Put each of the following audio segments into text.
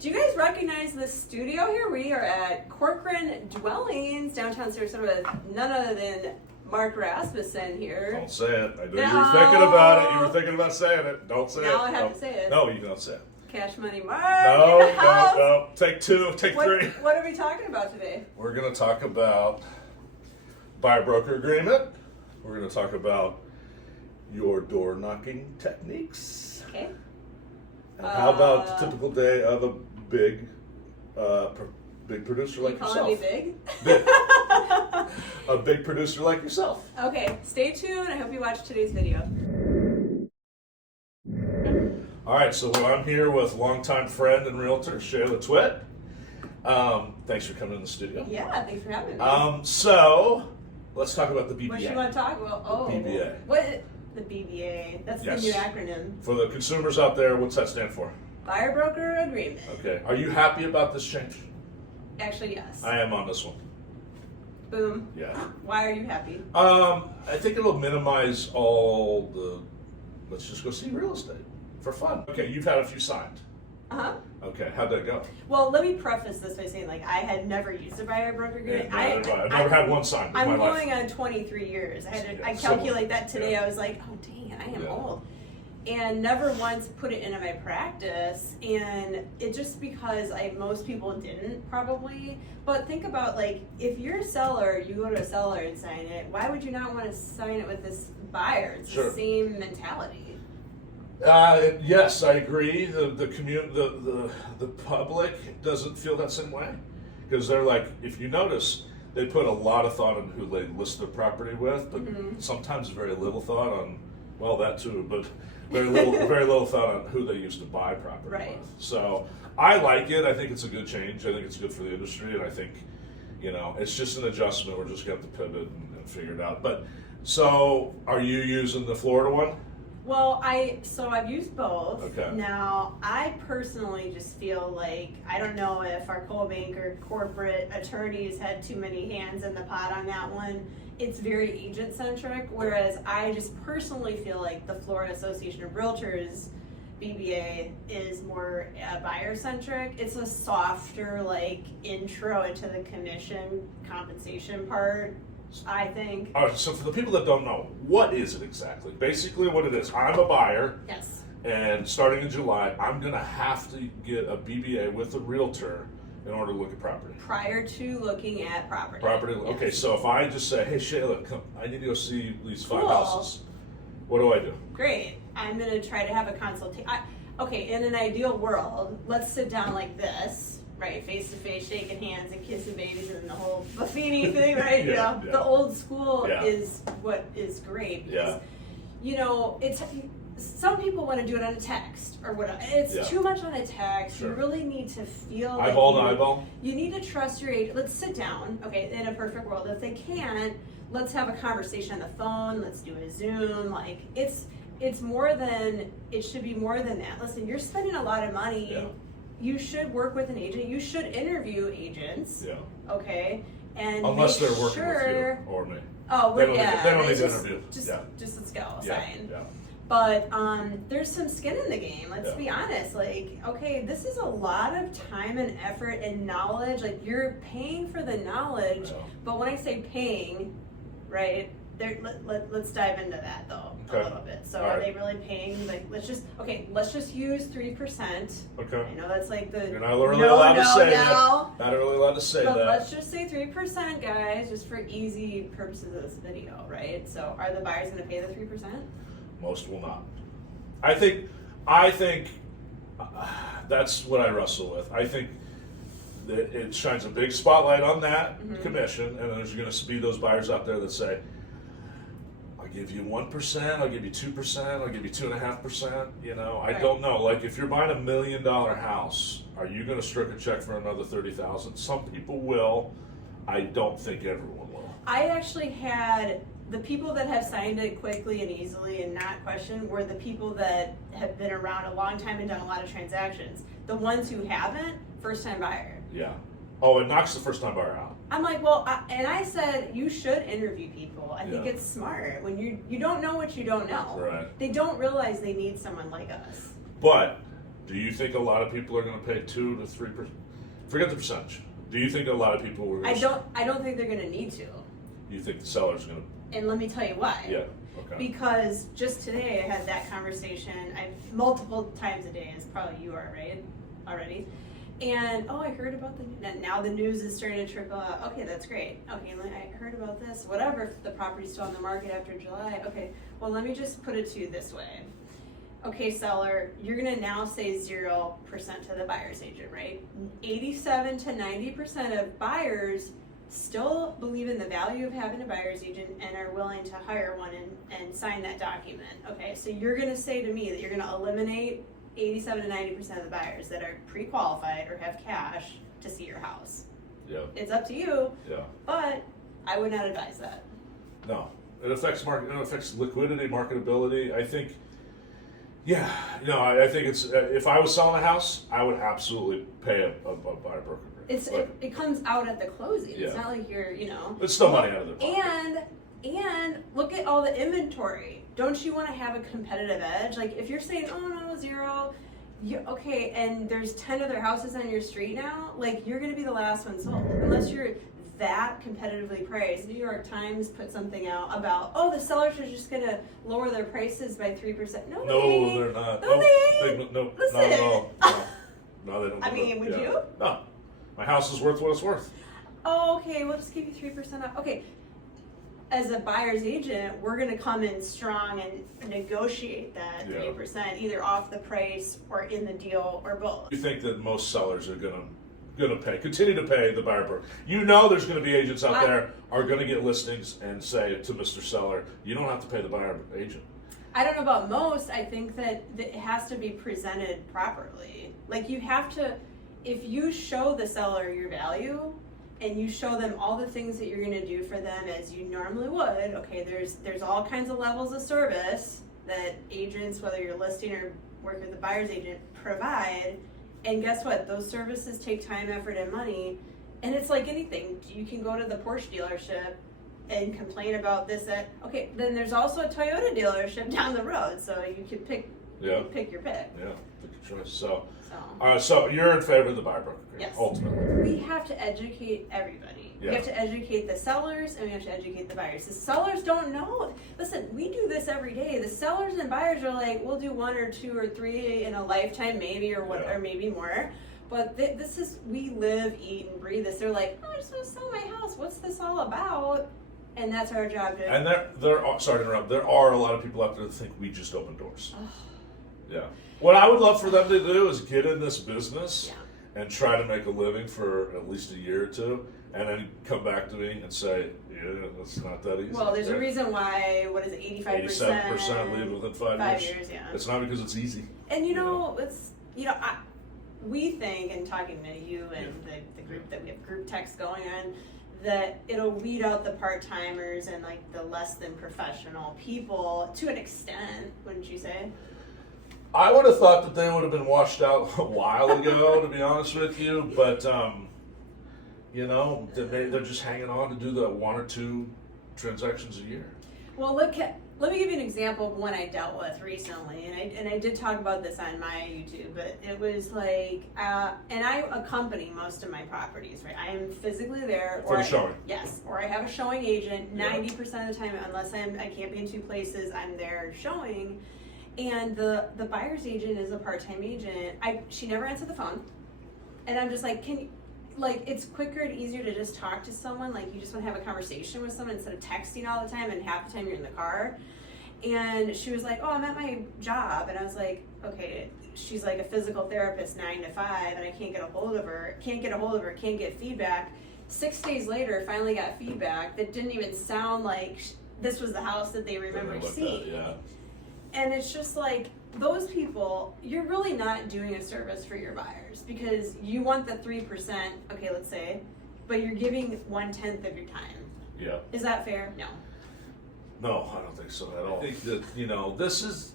Do you guys recognize this studio here? We are at Corcoran Dwellings, downtown Sarasota, with none other than Marc Rasmussen here. Don't say it. I knew you were thinking about it. You were thinking about saying it. Don't say it. Now I have to say it. No, you don't say it. Cash Money Marc. No. Take two. Take three. What are we talking about today? We're going to talk about buyer-broker agreement. We're going to talk about your door knocking techniques. Okay. And how about the typical day of a big producer like yourself? You calling me big? A big producer like yourself. Okay, stay tuned. I hope you watch today's video. All right, so I'm here with longtime friend and realtor Shayla Twitt. Thanks for coming in the studio. Yeah, thanks for having me. So let's talk about the BBA. What you want to talk about? Oh, BBA. What? The BBA. That's Yes. the new acronym. For the consumers out there, what's that stand for? Buyer Broker Agreement. Okay. Are you happy about this change? Actually, yes. I am on this one. Boom. Yeah. Why are you happy? I think it'll minimize all the, let's just go see real estate for fun. Okay, you've had a few signed. Uh-huh. Okay, how'd that go? Well, let me preface this by saying, like, I had never used a buyer broker agreement. I've never had one signed in my I'm life. going on 23 years. I So- calculate that today. yeah. I was like, oh, dang, I am Yeah. old. And never once put it into my practice. And it just because most people didn't probably. But think about, like, if you're a seller, you go to a seller and sign it, why would you not want to sign it with this buyer? It's Sure. the same mentality. Yes, I agree. The public doesn't feel that same way because they're like, if you notice, they put a lot of thought on who they list their property with, but sometimes very little thought on, well, that too, but very little thought on who they used to buy property Right. with. So I like it. I think it's a good change. I think it's good for the industry, and I think, it's just an adjustment. We're just going to have to pivot and figure it out. But so, are you using the Florida one? Well, I've used both. Okay. Now, I personally just feel like, I don't know if our co-bank or corporate attorneys had too many hands in the pot on that one. It's very agent-centric, whereas I just personally feel like the Florida Association of Realtors BBA is more buyer-centric. It's a softer, like, intro into the commission compensation part, I think. All right, so for the people that don't know, what is it exactly? Basically what it is, I'm a buyer, Yes. and starting in July, I'm going to have to get a BBA with a realtor in order to look at property. Prior to looking at property. Yes. Okay, so if I just say, hey Shayla, come, I need to go see these 5 Cool. houses, what do I do? Great. I'm going to try to have a consultation. Okay, in an ideal world, let's sit down like this, right? Face to face, shaking hands and kissing babies and the whole Buffini thing, right? Yeah. The old school Yeah. is what is great. Because, Yeah. it's some people want to do it on a text or whatever. It's Yeah. too much on a text. Sure. You really need to feel Eyeball like to eyeball? You need to trust your agent. Let's sit down. Okay, in a perfect world, if they can't, let's have a conversation on the phone. Let's do a Zoom. Like it's more than, it should be more than that. Listen, you're spending a lot of money. Yeah. You should work with an agent. You should interview agents. Yeah. Okay, and Unless make they're working sure, with you or me. Oh, They don't yeah. need- they don't need to just, interview. Just, Yeah. just let's go. Yeah. Sign. Yeah. But there's some skin in the game. Let's Yeah. be honest. Like, okay, this is a lot of time and effort and knowledge. Like, you're paying for the knowledge. Yeah. But when I say paying, right? Let's dive into that though Okay. a little bit. So All are right. they really paying? Like, let's just use 3%. Okay. I know that's like the You're not really allowed to say that. no. Not really allowed to say But that. let's just say 3%, guys, just for easy purposes of this video, right? So are the buyers going to pay the 3%? Most will not. I think that's what I wrestle with. I think that it shines a big spotlight on that commission, and there's going to be those buyers out there that say, I'll give you 1%, I'll give you 2%, I'll give you 2.5%. I Right. don't know. Like if you're buying $1 million house, are you going to stroke a check for another $30,000? Some people will. I don't think everyone will. I actually had the people that have signed it quickly and easily and not questioned were the people that have been around a long time and done a lot of transactions. The ones who haven't, first time buyer. Yeah. Oh, it knocks the first time buyer out. I'm like, well, I said you should interview people. I think Yeah. it's smart when you don't know what you don't know. Right. They don't realize they need someone like us. But Do you think a lot of people are going to pay 2 to 3%? Forget the percentage. Do you think a lot of people were going to... I don't think they're going to need to. You think the seller's going to... And let me tell you why. Yeah, okay. Because just today I had that conversation. Multiple times a day, as probably you are, right? Already. And, I heard about now the news is starting to trickle out. Okay, that's great. Okay, I heard about this. Whatever, if the property's still on the market after July. Okay, well, let me just put it to you this way. Okay, seller, you're gonna now say 0% to the buyer's agent, right? 87 to 90% of buyers still believe in the value of having a buyer's agent and are willing to hire one and sign that document. Okay, so you're gonna say to me that you're gonna eliminate 87 to 90% of the buyers that are pre-qualified or have cash to see your house. Yeah. It's up to you. Yeah. But I would not advise that. No, it affects liquidity, marketability. I think, yeah, I think it's if I was selling a house, I would absolutely pay a buyer broker. It comes out at the closing. Yeah. It's not like you're It's still money out of their pocket. And look at all the inventory. Don't you want to have a competitive edge? Like if you're saying, oh no, 0, okay, and there's 10 other houses on your street now, like you're going to be the last one sold unless you're that competitively priced. New York Times put something out about, the sellers are just going to lower their prices by 3%. No, they're not. No, they ain't. No, Listen. not at all. No, they don't. I mean, would you? No, my house is worth what it's worth. Oh, okay, we'll just give you 3% off. Okay. As a buyer's agent, we're going to come in strong and negotiate that 3%, either off the price or in the deal or both. You think that most sellers are going to continue to pay the buyer broker? There's going to be agents out there are going to get listings and say to Mr. Seller, you don't have to pay the buyer agent. I don't know about most. I think that it has to be presented properly. Like you have to, if you show the seller your value, and you show them all the things that you're going to do for them as you normally would, okay, there's all kinds of levels of service that agents, whether you're listing or work with the buyer's agent, provide. And guess what? Those services take time, effort, and money. And it's like anything. You can go to the Porsche dealership and complain about this, that. Okay, then there's also a Toyota dealership down the road, so you can pick your pick. Yeah, pick your choice. So you're in favor of the buyer broker? Yes. Ultimately. We have to educate everybody. Yeah. We have to educate the sellers and we have to educate the buyers. The sellers don't know. Listen, we do this every day. The sellers and buyers are like, we'll do 1 or 2 or 3 in a lifetime, maybe, or what, or maybe more. But this is, we live, eat, and breathe this. They're like, I just want to sell my house. What's this all about? And that's our job to. And there are, sorry to interrupt, there are a lot of people out there that think we just open doors. Yeah. What I would love for them to do is get in this business and try to make a living for at least a year or 2, and then come back to me and say, that's not that easy. Well, there's a reason why, 85%? 87% leave within 5 years. 5 years, yeah. It's not because it's easy. And we think, and talking to you and the group, that we have group text going on, that it'll weed out the part-timers and like the less than professional people to an extent, wouldn't you say? I would have thought that they would have been washed out a while ago, to be honest with you. But, they're just hanging on to do the 1 or 2 transactions a year. Well, let me give you an example of one I dealt with recently. And I did talk about this on my YouTube, but it was like, and I accompany most of my properties, right? I am physically there. For the showing. Yes, or I have a showing agent 90% of the time, unless I can't be in 2 places, I'm there showing. And the buyer's agent is a part-time agent. She never answered the phone. And I'm just like, it's quicker and easier to just talk to someone. Like, you just want to have a conversation with someone instead of texting all the time and half the time you're in the car. And she was like, I'm at my job. And I was like, okay. She's like a physical therapist, 9 to 5, and I can't get a hold of her, can't get feedback. 6 days later, finally got feedback that didn't even sound like this was the house that they remember seeing. And it's just like, those people, you're really not doing a service for your buyers because you want the 3%, okay, let's say, but you're giving 1/10 of your time. Yeah. Is that fair? No. No, I don't think so at all. I think that, this is,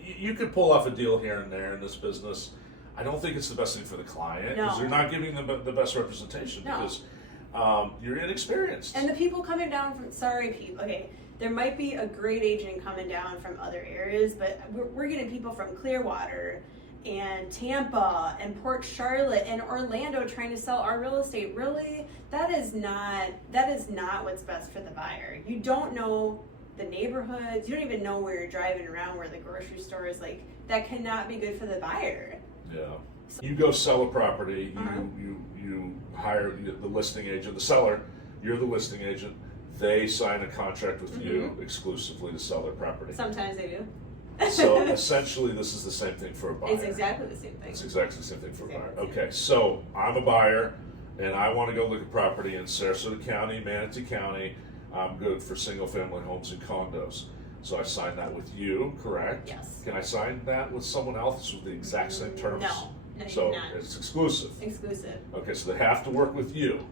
you could pull off a deal here and there in this business. I don't think it's the best thing for the client because you're not giving them the best representation because you're inexperienced. And the people coming down from, okay, there might be a great agent coming down from other areas, but we're getting people from Clearwater and Tampa and Port Charlotte and Orlando trying to sell our real estate. Really, that is not what's best for the buyer. You don't know the neighborhoods. You don't even know where you're driving around, where the grocery store is. Like, that cannot be good for the buyer. Yeah. You go sell a property, Uh-huh. you hire the listing agent, the seller, you're the listing agent, they sign a contract with you exclusively to sell their property. Sometimes they do. So essentially this is the same thing for a buyer. It's exactly the same thing. It's exactly the same thing for a buyer. Exactly. Okay, so I'm a buyer and I want to go look at property in Sarasota County, Manatee County. I'm good for single family homes and condos. So I sign that with you, correct? Yes. Can I sign that with someone else with the exact same terms? No, So you cannot. it's exclusive. Exclusive. Okay, so they have to work with you.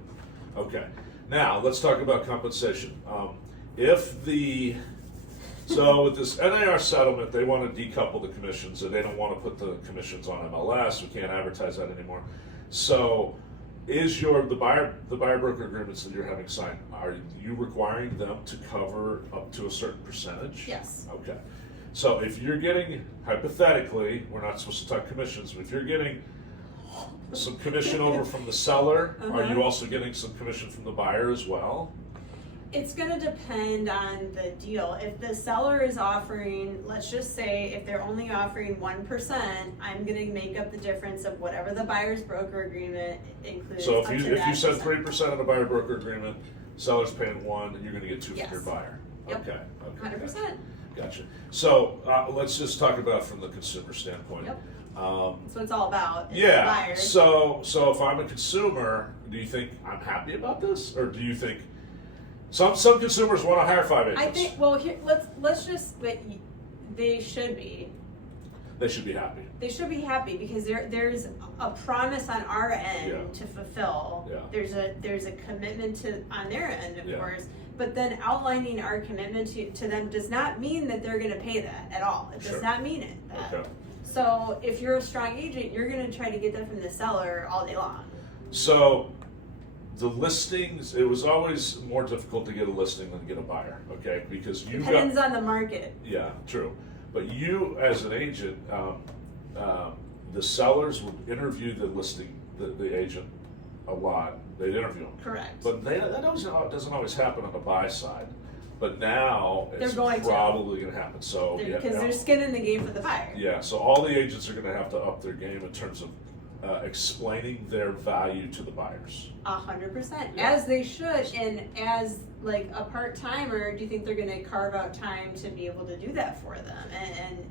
Okay, now let's talk about compensation. So with this NAR settlement, they want to decouple the commissions, and they don't want to put the commissions on MLS. We can't advertise that anymore. So, is the buyer broker agreements that you're having signed? Are you requiring them to cover up to a certain percentage? Yes. Okay. So if you're getting, hypothetically, we're not supposed to talk commissions, but if you're getting some commission over from the seller, are you also getting some commission from the buyer as well? It's going to depend on the deal. If the seller is offering, let's just say, if they're only offering 1%, I'm going to make up the difference of whatever the buyer's broker agreement includes. So up if to you said percent. 3% of the buyer broker agreement, seller's paying 1%, and you're going to get 2% Yes. from your buyer. Yep. Okay. 100%. Gotcha. So let's just talk about from the consumer standpoint. Yep. That's what it's all about. It's the Yeah. buyer. So if I'm a consumer, do you think I'm happy about this, or do you think some consumers want to hire 5 agents? I think. Well, here, let's just. They should be. They should be happy. They should be happy because there's a promise on our end to fulfill. Yeah. There's a commitment on their end, of Yeah. course. But then outlining our commitment to them does not mean that they're going to pay that at all. It does Sure. not mean it. Okay. So if you're a strong agent, you're going to try to get that from the seller all day long. So the listings, it was always more difficult to get a listing than get a buyer, okay? Because you Depends on the market. Yeah, true. But you, as an agent, the sellers would interview the agent a lot. They'd interview him. Correct. But that doesn't always happen on the buy side. But now it's They're going to. probably going to have happen. So Because there's skin in the game for the buyer. yeah, so all the agents are going to have to up their game in terms of explaining their value to the buyers. 100%, Yeah. as they should. And as like a part-timer, do you think they're going to carve out time to be able to do that for them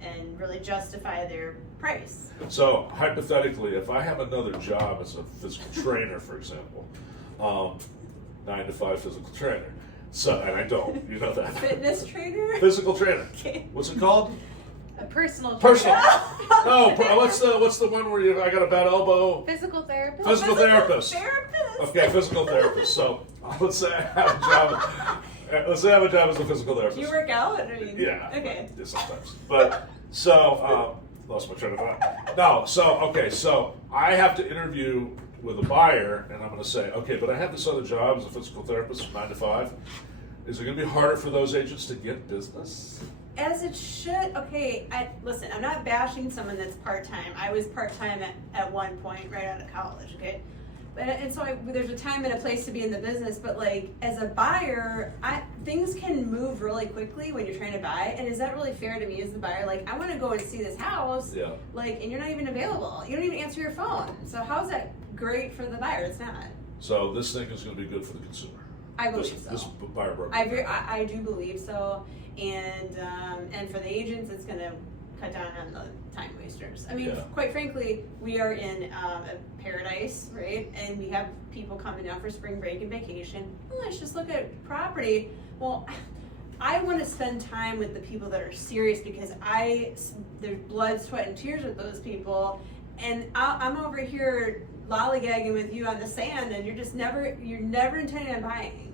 and really justify their price? So hypothetically, if I have another job as a physical trainer, for example, 9 to 5 physical trainer. So, and I don't, you know that. Fitness trainer? Physical trainer. Okay. What's it called? A personal Personal. trainer. No, what's the one where I got a bad elbow? Physical therapist. Physical therapist. Therapist. Okay, physical therapist. So let's say I have a job. Let's say I have a job as a physical therapist. Do you work out? Yeah. Okay. Yeah, sometimes. But so lost my train of thought. No. So I have to interview with a buyer, and I'm going to say, okay, but I have this other job as a physical therapist from 9 to 5. Is it going to be harder for those agents to get business? As it should. Okay, listen, I'm not bashing someone that's part-time. I was part-time at one point right out of college, okay? And so there's a time and a place to be in the business, but like as a buyer, things can move really quickly when you're trying to buy. And is that really fair to me as the buyer? Like, I want to go and see this house, Yeah. like, and you're not even available. You don't even answer your phone. So how's that great for the buyer? It's not. So this thing is going to be good for the consumer. I believe so. This buyer broker. I do believe so, and for the agents, it's going to cut down on the time wasters. I mean, Yeah. quite frankly, we are in a paradise, right? And we have people coming down for spring break and vacation. Well, let's just look at property. Well, I want to spend time with the people that are serious because there's blood, sweat, and tears with those people, and I'm over here lollygagging with you on the sand, and you're never intending on buying.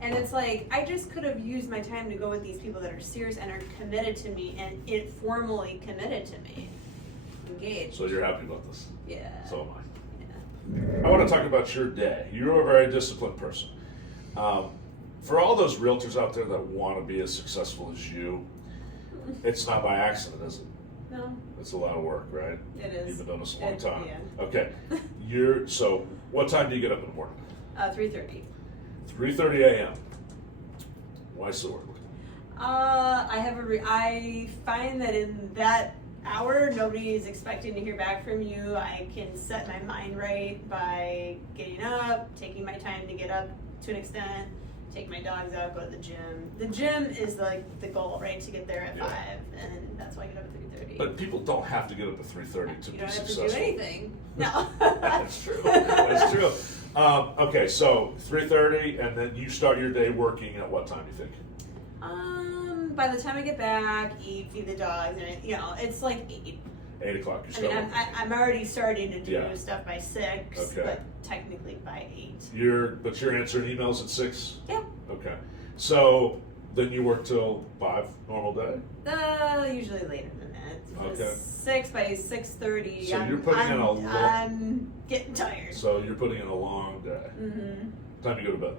And it's like, I just could have used my time to go with these people that are serious and are committed to me and formally committed to me. Engaged. So you're happy about this? Yeah. So am I. Yeah. I want to talk about your day. You're a very disciplined person. For all those realtors out there that want to be as successful as you, it's not by accident, is it? No, That's a lot of work, right? it is. You've been doing this a long time. Yeah. Okay. So what time do you get up in the morning? 3:30. 3:30 a.m. Why so early? I find that in that hour, nobody is expecting to hear back from you. I can set my mind right by getting up, taking my time to get up to an extent, take my dogs out, go to the gym. The gym is like the goal, right? To get there at 5, and that's why I get up at 3:30. But people don't have to get up at 3:30 to you be don't have successful. to do anything. No. That's true. That's true. Okay, so 3:30, and then you start your day working at what time? Do you think? By the time I get back, eat, feed the dogs, and it's like 8. 8 o'clock. You I start. mean, I'm already starting to do Yeah. stuff by 6, Okay. but technically by 8. You're answering emails at 6. Yeah. Okay. So then you work till 5 normal day. Usually later than that. Okay. 6 by 6:30. So you're putting in a long. I'm getting tired. So you're putting in a long day. Mm-hmm. Time you go to bed.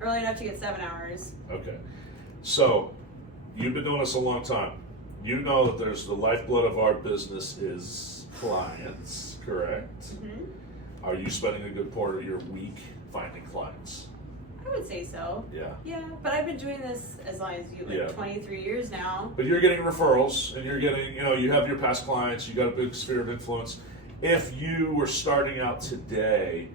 Early enough to get 7 hours. Okay. So you've been doing this a long time. You know that there's the lifeblood of our business is clients, correct? Mm-hmm. Are you spending a good part of your week finding clients? I would say so. Yeah. Yeah, but I've been doing this as long as you, like Yeah. 23 years now. But you're getting referrals, and you're getting, you have your past clients, you got a big sphere of influence. If you were starting out today,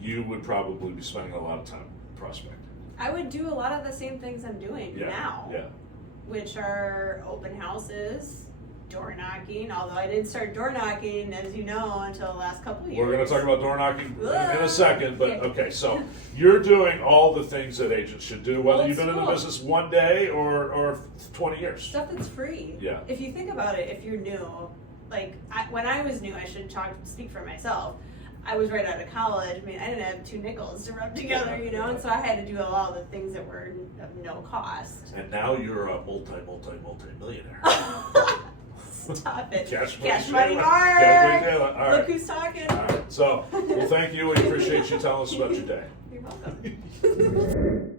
you would probably be spending a lot of time prospecting. I would do a lot of the same things I'm doing now, Yeah. which are open houses, door knocking, although I didn't start door knocking, as you know, until the last couple of years. We're going to talk about door knocking in Ugh. a second, but Yeah. okay, so you're doing all the things that agents should do, whether Well, you've been in the cool. business one day or 20 years. Stuff that's free. Yeah. If you think about it, if you're new, when I was new, I should speak for myself. I was right out of college. I mean, I didn't have 2 nickels to rub together, and so I had to do a lot of the things that were of no cost. And now you're a multi-millionaire. Stop it. Cash Money Taylor. Mark. Cash Money Taylor. All Look right. who's talking. All right. So, well, thank you. We appreciate you telling us about your day. You're welcome.